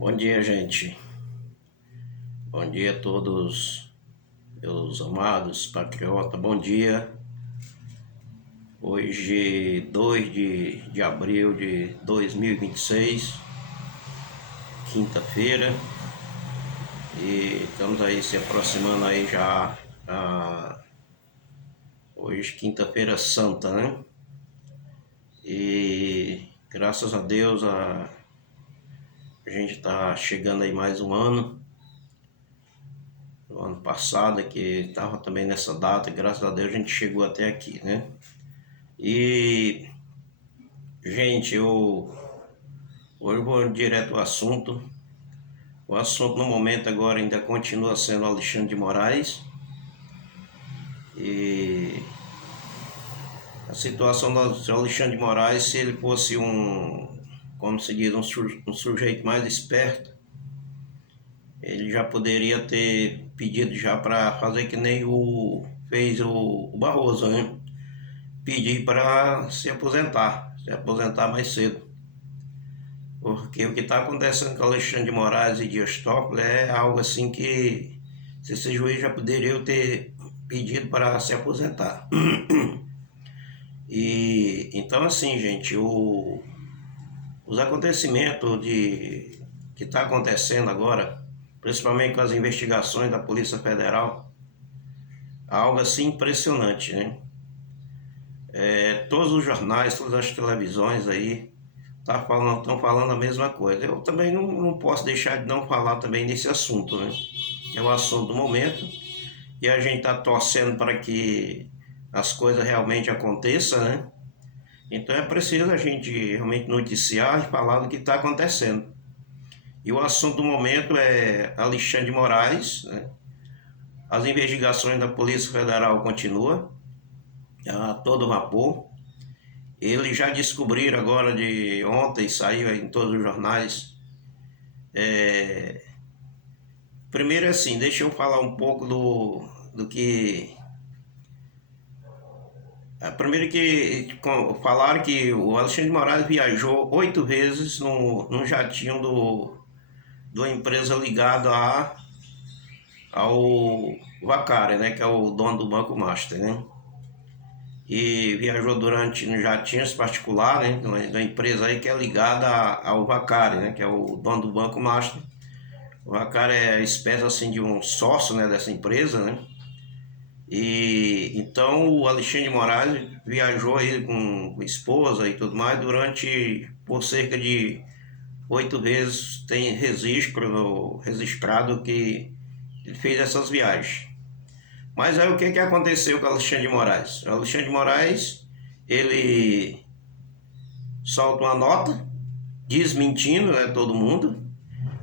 Bom dia, gente. Bom dia a todos, meus amados patriotas. Bom dia. Hoje, 2 de abril de 2026, quinta-feira, e estamos aí se aproximando aí já, hoje quinta-feira santa, né? E graças a Deus a gente está chegando aí mais um ano. No ano passado, que estava também nessa data, graças a Deus a gente chegou até aqui, né? E, gente, hoje eu vou direto ao assunto. O assunto no momento agora ainda continua sendo Alexandre de Moraes. E a situação do Alexandre de Moraes, se ele fosse como se diz, um sujeito mais esperto, ele já poderia ter pedido já para fazer que nem fez o Barroso, né? Pedir para se aposentar mais cedo. Porque o que está acontecendo com Alexandre de Moraes e Dias Toffoli é algo assim que esse juiz já poderia ter pedido para se aposentar. E então assim, gente, os acontecimentos que está acontecendo agora, principalmente com as investigações da Polícia Federal, é algo assim impressionante, né? Todos os jornais, todas as televisões aí estão falando a mesma coisa. Eu também não posso deixar de não falar também nesse assunto, né? É o assunto do momento e a gente está torcendo para que as coisas realmente aconteçam, né? Então é preciso a gente realmente noticiar e falar do que está acontecendo. E o assunto do momento é Alexandre de Moraes, né? As investigações da Polícia Federal continuam a todo vapor. Eles já descobriram agora de ontem, saiu em todos os jornais. Primeiro assim, deixa eu falar um pouco do que... Primeiro que falaram que o Alexandre de Moraes viajou 8 vezes num jatinho de uma empresa ligada ao Vacari, né, que é o dono do Banco Master, né? E viajou no jatinhos particular, né, da empresa aí que é ligada ao Vacari, né, que é o dono do Banco Master. O Vacari é espécie assim de um sócio, né, dessa empresa, né? E então o Alexandre de Moraes viajou aí com esposa e tudo mais por cerca de 8 vezes. Tem registrado que ele fez essas viagens. Mas aí o que aconteceu com o Alexandre de Moraes? O Alexandre de Moraes, ele solta uma nota desmentindo, né, todo mundo,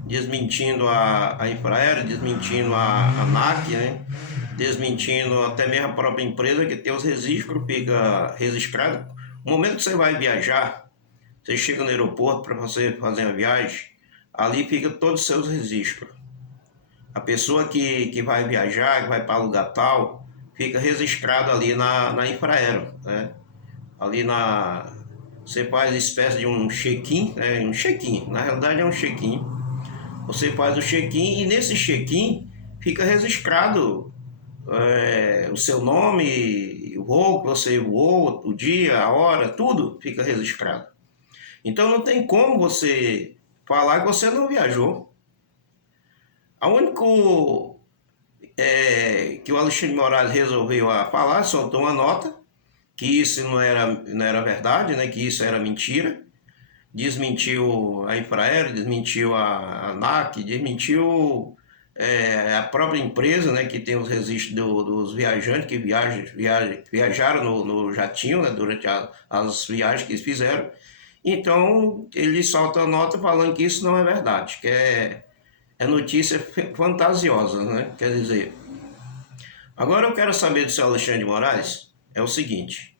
desmentindo a Infraero, desmentindo a ANAC, né, desmentindo até mesmo a própria empresa, que tem os registros, fica registrado. No momento que você vai viajar, você chega no aeroporto para você fazer uma viagem, ali fica todos os seus registros. A pessoa que vai viajar, que vai para lugar tal, fica registrado ali na Infraero, né? Ali você faz espécie de um check-in, né? Um check-in, na realidade é um check-in. Você faz o check-in e nesse check-in fica registrado o seu nome, o voo que você voou, o dia, a hora, tudo fica registrado. Então não tem como você falar que você não viajou. A único que o Alexandre de Moraes resolveu falar, soltou uma nota, que isso não era verdade, né, que isso era mentira. Desmentiu a Infraero, desmentiu a ANAC, desmentiu a própria empresa, né, que tem os registros dos viajantes que viajaram no jatinho, né, durante as viagens que eles fizeram. Então ele solta a nota falando que isso não é verdade, que é notícia fantasiosa, né? Quer dizer, agora eu quero saber do seu Alexandre de Moraes é o seguinte: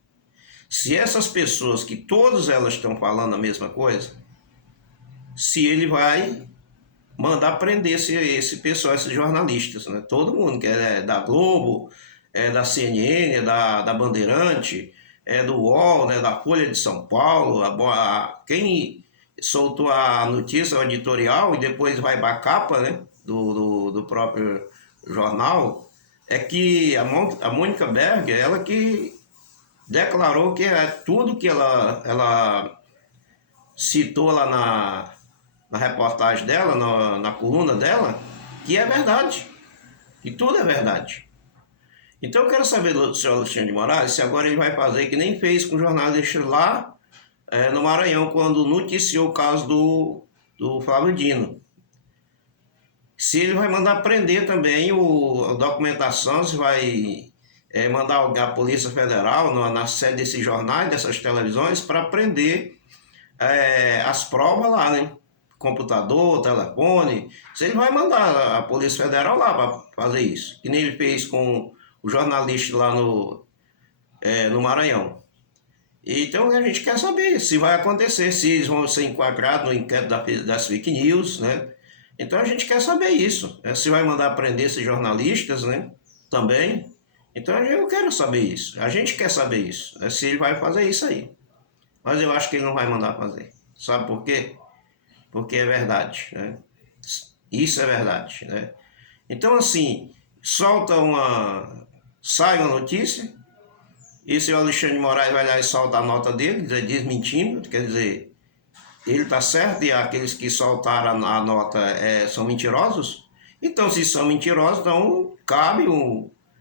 se essas pessoas que todas elas estão falando a mesma coisa, se ele vai mandar prender esse pessoal, esses jornalistas, né? Todo mundo que é da Globo, é da CNN, é da Bandeirante, é do UOL, né? Da Folha de São Paulo, quem soltou a notícia, o editorial, e depois vai para a capa, né, do próprio jornal, é que a Mônica Berger, ela que declarou que é tudo que ela citou lá na reportagem dela, na coluna dela, que é verdade, que tudo é verdade. Então eu quero saber do senhor Alexandre de Moraes se agora ele vai fazer que nem fez com o jornalista lá no Maranhão, quando noticiou o caso do Flávio Dino. Se ele vai mandar prender também a documentação, se vai mandar a Polícia Federal na sede desses jornais, dessas televisões, para prender as provas lá, né? Computador, telefone. Se ele vai mandar a Polícia Federal lá para fazer isso, que nem ele fez com o jornalista lá no Maranhão. Então a gente quer saber se vai acontecer, se eles vão ser enquadrados no inquérito das fake news, né? Então a gente quer saber isso, se vai mandar prender esses jornalistas, né? Também. Então eu quero saber isso, a gente quer saber isso, se ele vai fazer isso aí. Mas eu acho que ele não vai mandar fazer. Sabe por quê? Porque é verdade, né? Isso é verdade, né? Então assim, sai uma notícia, e o senhor Alexandre de Moraes vai lá e solta a nota dele, desmentindo, quer dizer, ele está certo e aqueles que soltaram a nota são mentirosos. Então, se são mentirosos, então cabe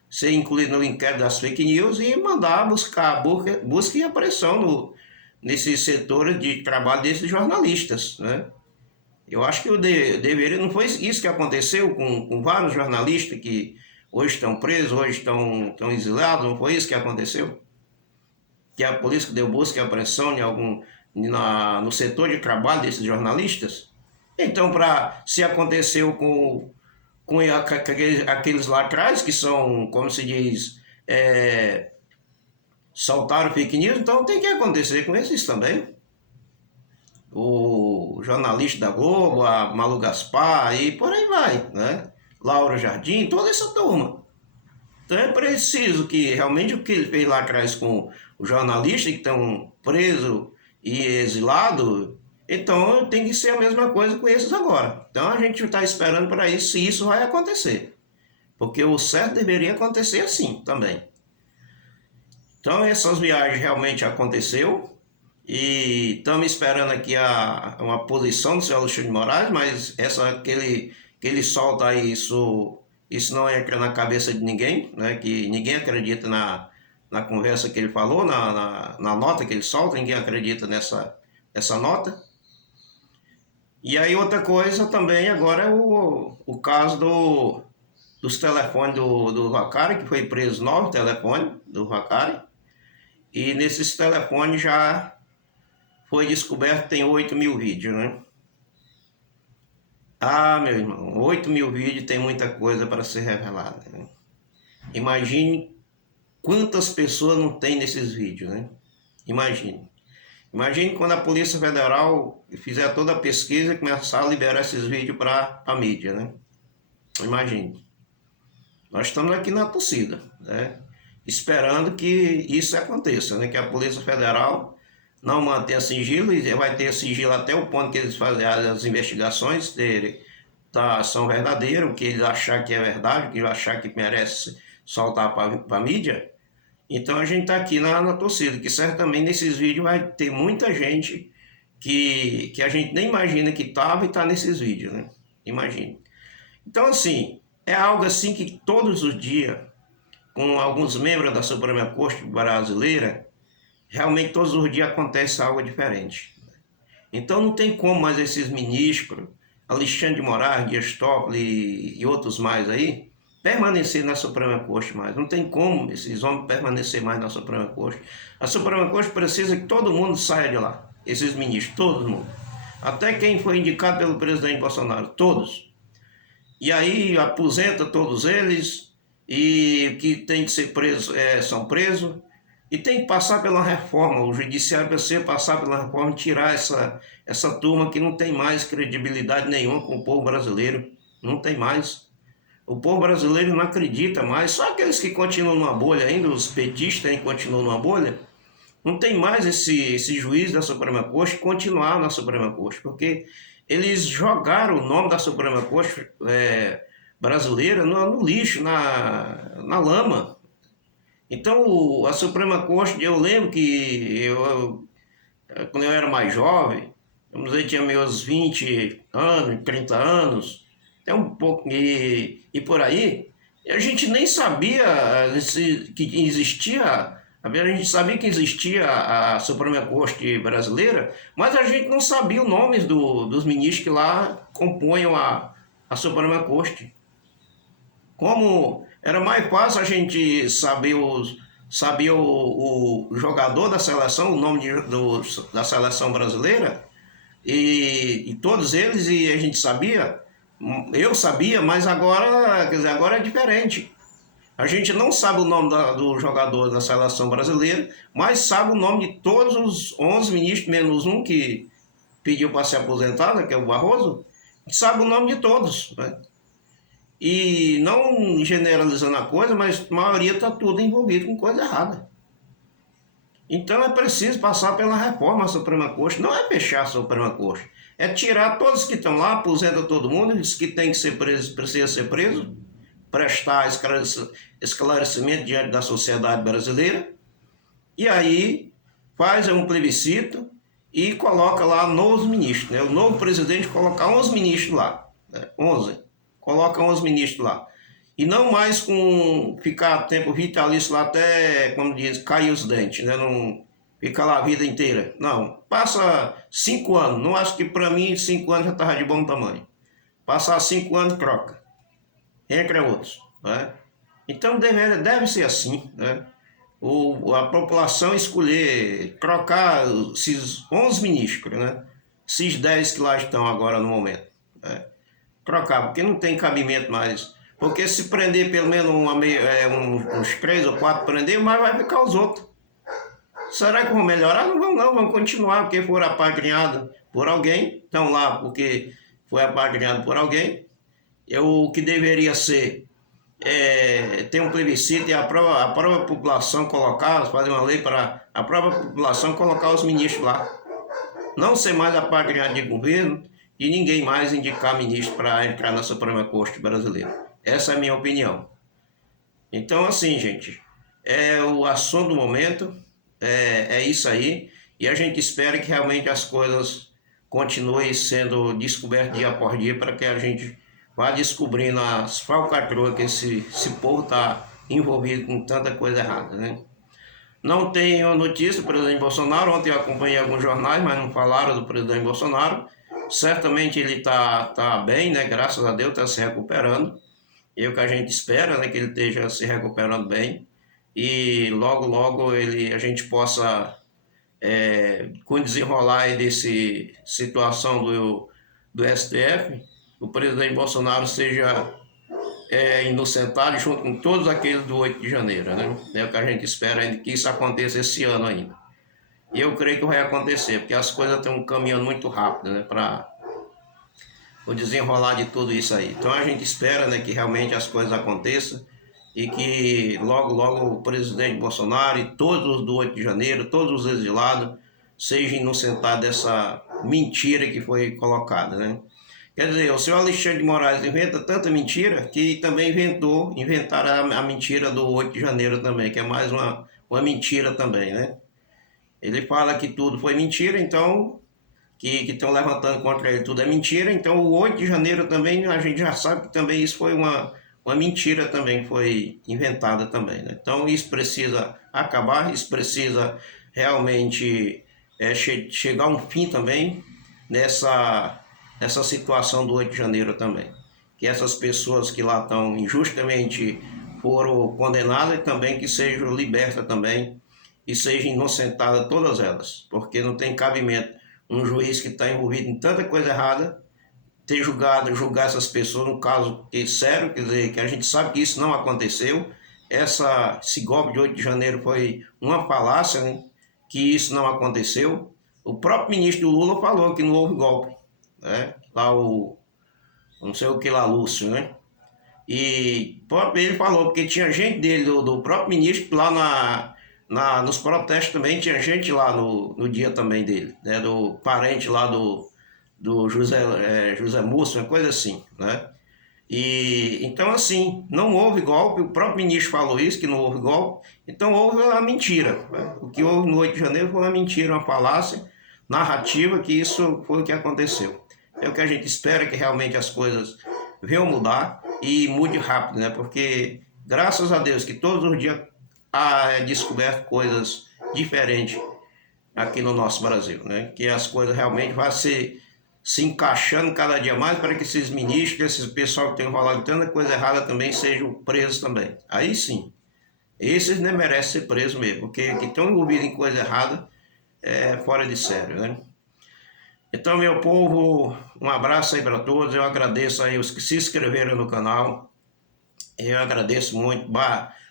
ser incluído no inquérito das fake news e mandar busca e apreensão nesses setores de trabalho desses jornalistas, né? Eu acho que o deveria, não foi isso que aconteceu com vários jornalistas que hoje estão presos, hoje estão exilados, não foi isso que aconteceu? Que a polícia deu busca e apreensão no setor de trabalho desses jornalistas? Então, se aconteceu com aqueles lá atrás, que são, como se diz, soltaram fake news, então tem que acontecer com esses também. O jornalista da Globo, a Malu Gaspar e por aí vai, né? Laura Jardim, toda essa turma. Então é preciso que realmente o que ele fez lá atrás com os jornalistas que estão presos e exilados, então tem que ser a mesma coisa com esses agora. Então a gente está esperando para isso, se isso vai acontecer. Porque o certo deveria acontecer assim também. Então essas viagens realmente aconteceu e estamos esperando aqui uma posição do senhor Alexandre de Moraes, mas que ele solta aí, isso não entra na cabeça de ninguém, né? Que ninguém acredita na conversa que ele falou, na nota que ele solta, ninguém acredita nessa nota. E aí outra coisa também agora é o caso dos telefones do Vacari, que foi preso 9 telefones do Vacari, e nesses telefones já foi descoberto que tem 8.000 vídeos, né? Ah, meu irmão, 8.000 vídeos tem muita coisa para ser revelada, né? Imagine quantas pessoas não tem nesses vídeos, né? Imagine. Imagine quando a Polícia Federal fizer toda a pesquisa e começar a liberar esses vídeos para a mídia, né? Imagine. Nós estamos aqui na torcida, né? Esperando que isso aconteça, né? Que a Polícia Federal não mantenha sigilo, e vai ter sigilo até o ponto que eles fazem as investigações são verdadeiras, o que eles achar que é verdade, o que eles achar que merece soltar para a mídia. Então a gente está aqui na torcida, que certamente nesses vídeos vai ter muita gente que a gente nem imagina que estava e está nesses vídeos, né? Imagine. Então assim, é algo assim que todos os dias, com alguns membros da Suprema Corte brasileira, realmente todos os dias acontece algo diferente. Então não tem como mais esses ministros, Alexandre de Moraes, Dias Toffoli e outros mais aí, permanecer na Suprema Corte mais. Não tem como esses homens permanecer mais na Suprema Corte. A Suprema Corte precisa que todo mundo saia de lá. Esses ministros, todo mundo. Até quem foi indicado pelo presidente Bolsonaro, todos. E aí aposenta todos eles, e que tem que ser presos, são presos. E tem que passar pela reforma, o judiciário precisa passar pela reforma e tirar essa turma que não tem mais credibilidade nenhuma com o povo brasileiro. Não tem mais. O povo brasileiro não acredita mais. Só aqueles que continuam numa bolha ainda, os petistas ainda continuam numa bolha, não tem mais esse juiz da Suprema Corte continuar na Suprema Corte, porque eles jogaram o nome da Suprema Corte brasileira no lixo, na lama. Então, a Suprema Corte, eu lembro que quando eu era mais jovem, vamos dizer, tinha meus 20 anos, 30 anos, até um pouco, e por aí, a gente nem sabia que existia, a gente sabia que existia a Suprema Corte brasileira, mas a gente não sabia os nomes dos ministros que lá compõem a Suprema Corte. Como era mais fácil a gente saber o jogador da seleção, o nome da seleção brasileira, e todos eles, e a gente sabia, eu sabia, mas agora, quer dizer, agora é diferente. A gente não sabe o nome do jogador da seleção brasileira, mas sabe o nome de todos os 11 ministros, menos um que pediu para se aposentar, né, que é o Barroso, sabe o nome de todos, né? E não generalizando a coisa, mas a maioria está tudo envolvido com coisa errada. Então é preciso passar pela reforma da Suprema Corte. Não é fechar a Suprema Corte. É tirar todos que estão lá, aposenta todo mundo, diz que tem que ser preso, precisa ser preso, prestar esclarecimento diante da sociedade brasileira, e aí faz um plebiscito e coloca lá novos ministros. Né? O novo presidente colocar 11 ministros lá. Né? 11. Coloca 11 ministros lá. E não mais com ficar tempo vitalício lá até, como diz, cair os dentes, né? Não fica lá a vida inteira. Não, passa 5 anos. Não acho que para mim 5 anos já estava de bom tamanho. Passar 5 anos, troca. Entre outros. Né? Então deve ser assim. Né? A população escolher, trocar esses 11 ministros, né? Esses 10 que lá estão agora no momento. Né? Trocar, porque não tem cabimento mais. Porque se prender pelo menos uns 3 ou 4 prender, mas vai ficar os outros. Será que vão melhorar? Não vão não, vão continuar, porque foram apadrinhados por alguém, estão lá porque foi apadrinhado por alguém. O que deveria ser ter um plebiscito e a própria população colocar, fazer uma lei para a própria população colocar os ministros lá. Não ser mais apadrinhado de governo e ninguém mais indicar ministro para entrar na Suprema Corte brasileira. Essa é a minha opinião. Então, assim, gente, o assunto do momento, é isso aí, e a gente espera que realmente as coisas continuem sendo descobertas dia por dia para que a gente vá descobrindo as falcatruas que esse povo está envolvido com tanta coisa errada, né? Não tenho notícia do presidente Bolsonaro. Ontem eu acompanhei alguns jornais, mas não falaram do presidente Bolsonaro. Certamente ele tá bem, né? Graças a Deus, está se recuperando. E o que a gente espera, né? Que ele esteja se recuperando bem. E logo, logo a gente possa, com o desenrolar aí desse situação do STF, o presidente Bolsonaro seja inocentado junto com todos aqueles do 8 de janeiro, né? É o que a gente espera ainda que isso aconteça esse ano ainda. E eu creio que vai acontecer, porque as coisas estão caminhando muito rápido, né? Para o desenrolar de tudo isso aí. Então a gente espera, né, que realmente as coisas aconteçam e que logo, logo o presidente Bolsonaro e todos os do 8 de janeiro, todos os exilados, sejam inocentados dessa mentira que foi colocada, né? Quer dizer, o senhor Alexandre de Moraes inventa tanta mentira que também inventaram a mentira do 8 de janeiro também, que é mais uma mentira também, né? Ele fala que tudo foi mentira, então, que estão levantando contra ele tudo é mentira, então o 8 de janeiro também, a gente já sabe que também isso foi uma mentira também, foi inventada também, né? Então isso precisa acabar, isso precisa realmente chegar a um fim também nessa situação do 8 de janeiro também. Que essas pessoas que lá estão injustamente foram condenadas também que sejam libertas também e sejam inocentadas todas elas, porque não tem cabimento um juiz que está envolvido em tanta coisa errada julgar essas pessoas num caso sério, quer dizer, que a gente sabe que isso não aconteceu. Esse golpe de 8 de janeiro foi uma falácia, né? Que isso não aconteceu. O próprio ministro Lula falou que não houve golpe. Né? Lá não sei o que lá, Lúcio, né? E próprio ele falou, porque tinha gente dele, do próprio ministro, lá nos protestos também tinha gente lá no dia também dele, né? Do parente lá do José Múcio, uma coisa assim, né? E então assim, não houve golpe, o próprio ministro falou isso, que não houve golpe, então houve uma mentira, né? O que houve no 8 de janeiro foi uma mentira, uma falácia narrativa, que isso foi o que aconteceu. É o que a gente espera, que realmente as coisas venham mudar e mude rápido, né? Porque graças a Deus que todos os dias há descoberto coisas diferentes aqui no nosso Brasil, né? Que as coisas realmente vão se encaixando cada dia mais para que esses ministros, esse pessoal que tem falado tanta coisa errada também sejam presos também. Aí sim, esses nem merecem ser presos mesmo, porque que estão envolvidos em coisa errada é fora de sério, né? Então, meu povo, um abraço aí para todos. Eu agradeço aí os que se inscreveram no canal. Eu agradeço muito.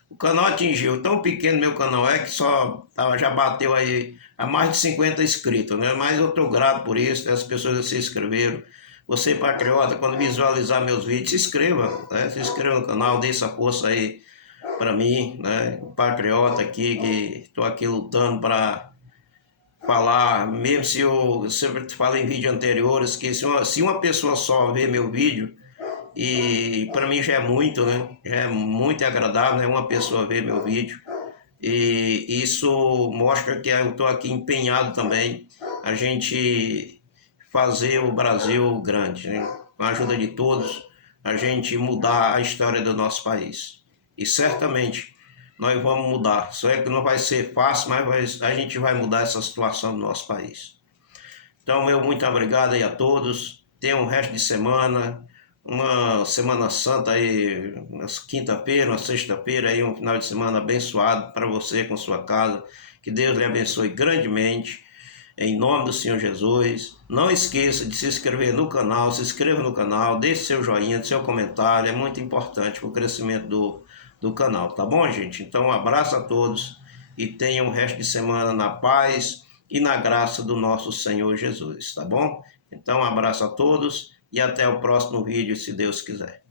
O canal atingiu, tão pequeno meu canal é que já bateu aí a mais de 50 inscritos, né? Mas eu estou grato por isso, as pessoas que se inscreveram. Você, patriota, quando visualizar meus vídeos, se inscreva, né? Se inscreva no canal, dê essa força aí para mim, né? O patriota aqui, que estou aqui lutando para falar, mesmo se eu sempre falei em vídeos anteriores, que se uma pessoa só vê meu vídeo, e para mim já é muito, né? Já é muito agradável, né? Uma pessoa ver meu vídeo. E isso mostra que eu estou aqui empenhado também a gente fazer o Brasil grande, né? Com a ajuda de todos, a gente mudar a história do nosso país. E certamente nós vamos mudar. Só é que não vai ser fácil, mas a gente vai mudar essa situação do nosso país. Então, meu muito obrigado aí a todos. Tenham um resto de semana, uma Semana Santa aí, uma quinta-feira, uma sexta-feira aí, um final de semana abençoado para você com sua casa. Que Deus lhe abençoe grandemente, em nome do Senhor Jesus. Não esqueça de se inscrever no canal, se inscreva no canal, deixe seu joinha, seu comentário, é muito importante para o crescimento do canal, tá bom, gente? Então, um abraço a todos e tenham um resto de semana na paz e na graça do nosso Senhor Jesus, tá bom? Então, um abraço a todos e até o próximo vídeo, se Deus quiser.